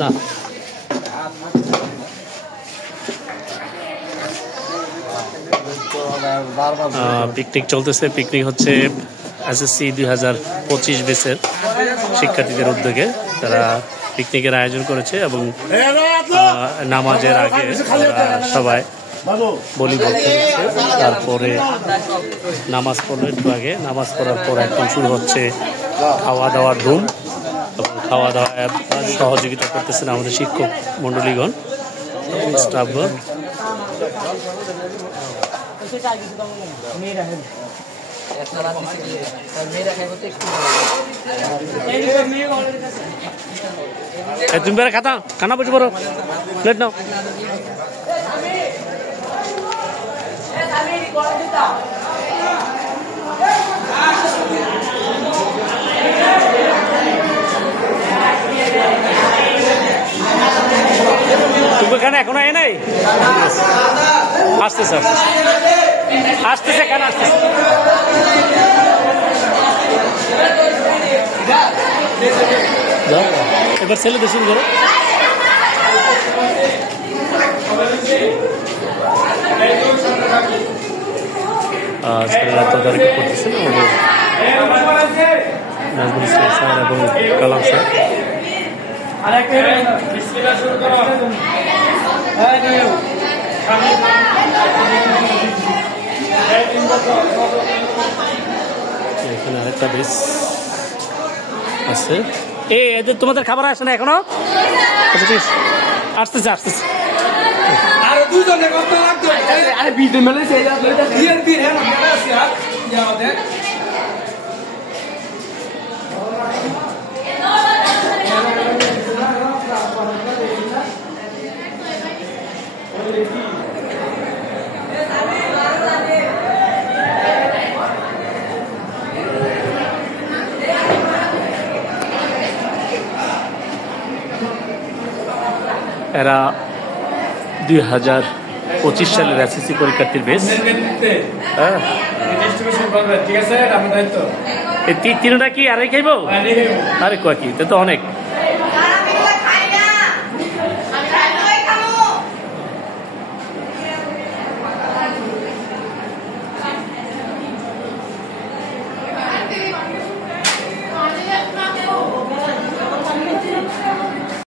না পিকনিক চলতেছে। পিকনিক হচ্ছে এসএসসি 2025 ব্যাচের শিক্ষার্থীদের উদ্যোগে তারা পিকনিকের আয়োজন করেছে এবং নামাজের আগে সবাই বলি বলতে হচ্ছে। তারপরে নামাজ পড়লো, একটু আগে নামাজ পড়ার পর এখন শুরু হচ্ছে খাওয়া দাওয়ার ধুম এবং খাওয়া দাওয়ায় সহযোগিতা করতেছেন আমাদের শিক্ষক মণ্ডলীগণ, স্টাফগণ। তুমি বেড়ে খাতা খানা বসে পড়ো, প্লেট নাও। তুমি কেন এখনো আয় নাই? আসতেছে আসতেছে কেন আসতেছে? এবার ছেলেদের শুরু করো। ছেলেরা তদারকি করতেছেন আমাদের নাজমুল ইসলাম স্যার এবং কালাম স্যার। এখানে আরেকটা বেশ আছে। এদের তোমাদের খাবার আসে না এখনো? আসতেছে আসতেছে। এরা 2025 সালের এসএসসি পরীক্ষার্থীর বেশ। তিনটা কি আরে খাইব? আরে কয় কি তো অনেক।